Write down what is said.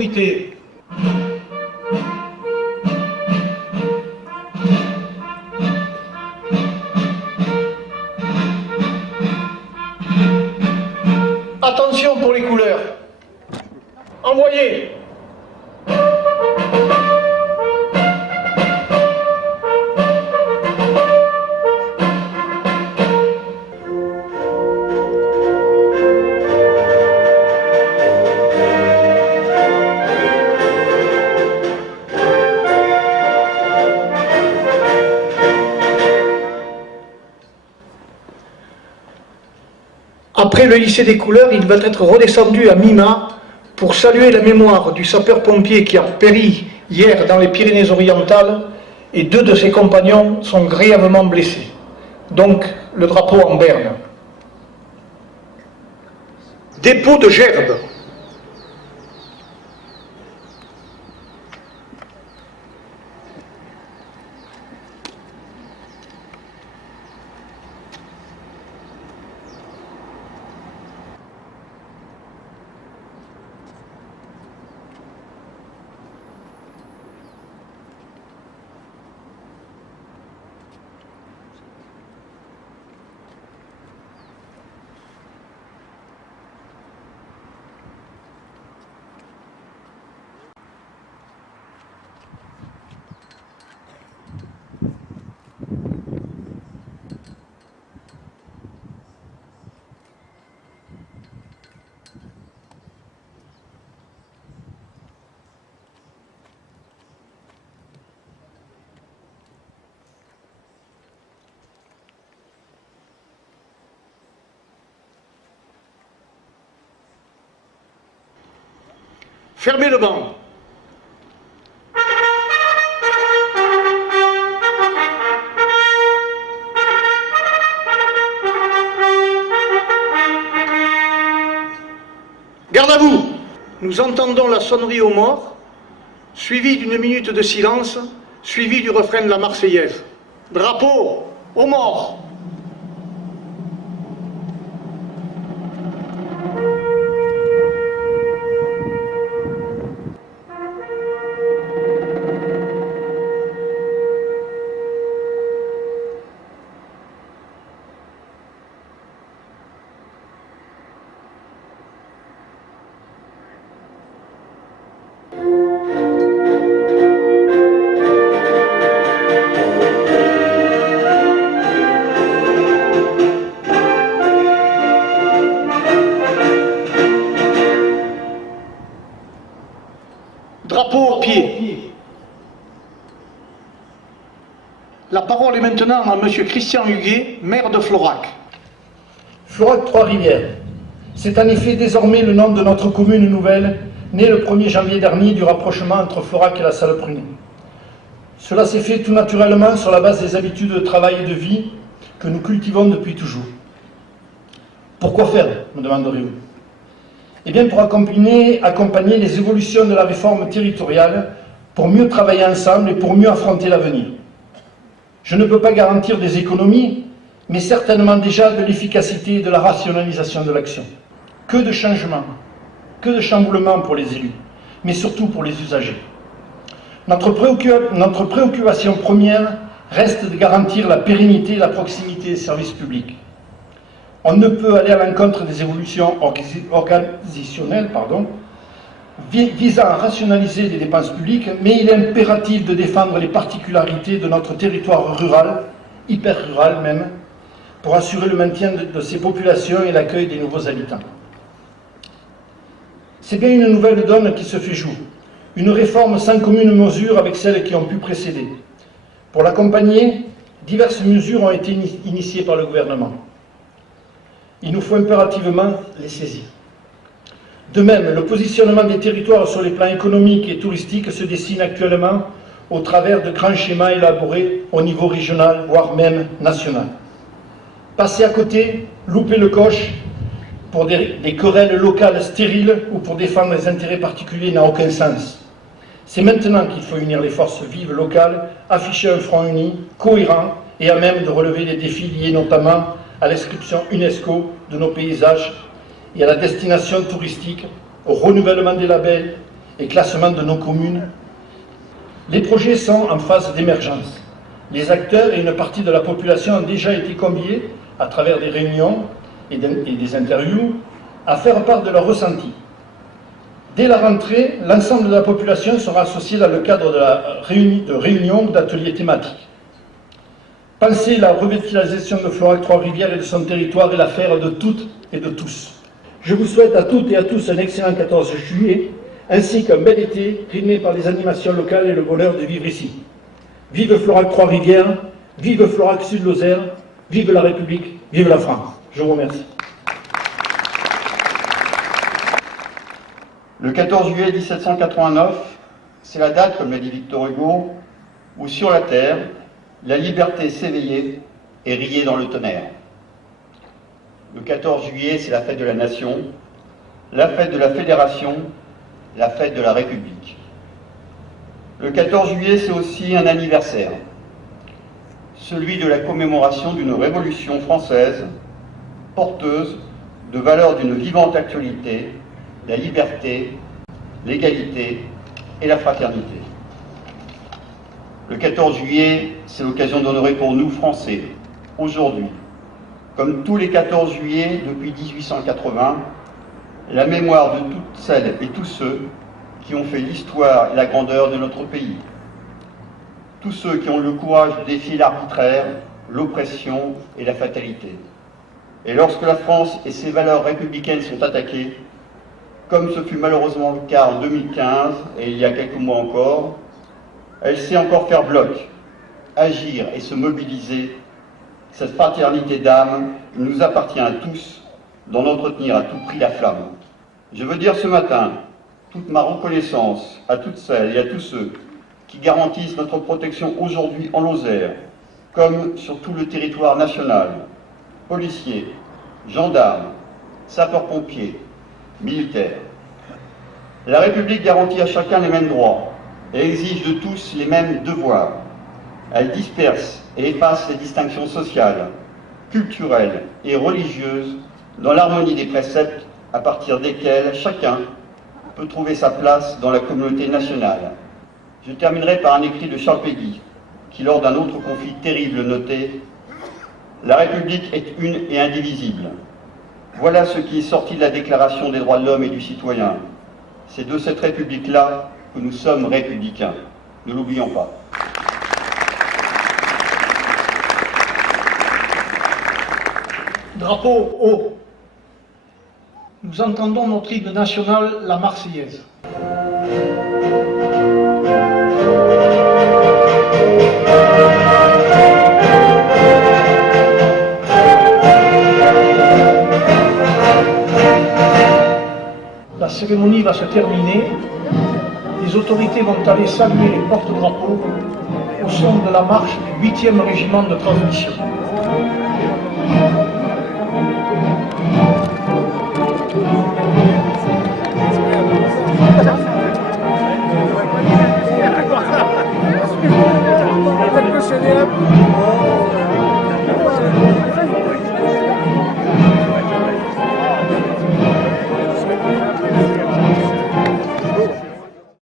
autorités. Attention pour les couleurs. Envoyez. Après le lycée des couleurs, il va être redescendu à Mima pour saluer la mémoire du sapeur-pompier qui a péri hier dans les Pyrénées-Orientales et 2 de ses compagnons sont grièvement blessés. Donc, le drapeau en berne. Dépôt de gerbes. Fermez le banc. Garde à vous. Nous entendons la sonnerie aux morts, suivie d'une minute de silence, suivie du refrain de la Marseillaise. Drapeau aux morts. Drapeau au pied. La parole est maintenant à M. Christian Huguet, maire de Florac. Florac Trois-Rivières. C'est en effet désormais le nom de notre commune nouvelle, née le 1er janvier dernier du rapprochement entre Florac et la Salle Prunet. Cela s'est fait tout naturellement sur la base des habitudes de travail et de vie que nous cultivons depuis toujours. Pourquoi faire, me demanderez-vous? Eh bien, pour accompagner les évolutions de la réforme territoriale, pour mieux travailler ensemble et pour mieux affronter l'avenir. Je ne peux pas garantir des économies, mais certainement déjà de l'efficacité et de la rationalisation de l'action. Que de changements, que de chamboulements pour les élus, mais surtout pour les usagers. Notre préoccupation première reste de garantir la pérennité et la proximité des services publics. On ne peut aller à l'encontre des évolutions organisationnelles visant à rationaliser les dépenses publiques, mais il est impératif de défendre les particularités de notre territoire rural, hyper rural même, pour assurer le maintien de ces populations et l'accueil des nouveaux habitants. C'est bien une nouvelle donne qui se fait jour, une réforme sans commune mesure avec celles qui ont pu précéder. Pour l'accompagner, diverses mesures ont été initiées par le gouvernement. Il nous faut impérativement les saisir. De même, le positionnement des territoires sur les plans économiques et touristiques se dessine actuellement au travers de grands schémas élaborés au niveau régional, voire même national. Passer à côté, louper le coche pour des querelles locales stériles ou pour défendre les intérêts particuliers n'a aucun sens. C'est maintenant qu'il faut unir les forces vives locales, afficher un front uni, cohérent et à même de relever les défis liés notamment à l'inscription UNESCO de nos paysages et à la destination touristique, au renouvellement des labels et classement de nos communes. Les projets sont en phase d'émergence. Les acteurs et une partie de la population ont déjà été conviés, à travers des réunions et des interviews, à faire part de leurs ressentis. Dès la rentrée, l'ensemble de la population sera associé dans le cadre de réunions d'ateliers thématiques. Penser la revitalisation de Florac Trois-Rivières et de son territoire est l'affaire de toutes et de tous. Je vous souhaite à toutes et à tous un excellent 14 juillet, ainsi qu'un bel été rythmé par les animations locales et le bonheur de vivre ici. Vive Florac Trois-Rivières, vive Florac Sud-Lozère, vive la République, vive la France. Je vous remercie. Le 14 juillet 1789, c'est la date, comme l'a dit Victor Hugo, où sur la terre, la liberté s'éveillait et riait dans le tonnerre. Le 14 juillet, c'est la fête de la nation, la fête de la fédération, la fête de la République. Le 14 juillet, c'est aussi un anniversaire, celui de la commémoration d'une révolution française porteuse de valeurs d'une vivante actualité, la liberté, l'égalité et la fraternité. Le 14 juillet, c'est l'occasion d'honorer pour nous, Français, aujourd'hui, comme tous les 14 juillet depuis 1880, la mémoire de toutes celles et tous ceux qui ont fait l'histoire et la grandeur de notre pays. Tous ceux qui ont eu le courage de défier l'arbitraire, l'oppression et la fatalité. Et lorsque la France et ses valeurs républicaines sont attaquées, comme ce fut malheureusement le cas en 2015 et il y a quelques mois encore, elle sait encore faire bloc, agir et se mobiliser. Cette fraternité d'âme nous appartient à tous d'en entretenir à tout prix la flamme. Je veux dire ce matin toute ma reconnaissance à toutes celles et à tous ceux qui garantissent notre protection aujourd'hui en Lozère, comme sur tout le territoire national, policiers, gendarmes, sapeurs-pompiers, militaires. La République garantit à chacun les mêmes droits et exige de tous les mêmes devoirs. Elle disperse et efface les distinctions sociales, culturelles et religieuses dans l'harmonie des préceptes à partir desquels chacun peut trouver sa place dans la communauté nationale. Je terminerai par un écrit de Charles Péguy, qui lors d'un autre conflit terrible notait « La République est une et indivisible. Voilà ce qui est sorti de la Déclaration des droits de l'homme et du citoyen. C'est de cette République-là que nous sommes républicains. Ne l'oublions pas. » Drapeau haut. Nous entendons notre hymne national, la Marseillaise. La cérémonie va se terminer. Les autorités vont aller saluer les porte-drapeaux au son de la marche du 8e régiment de transmission. Está impressionante.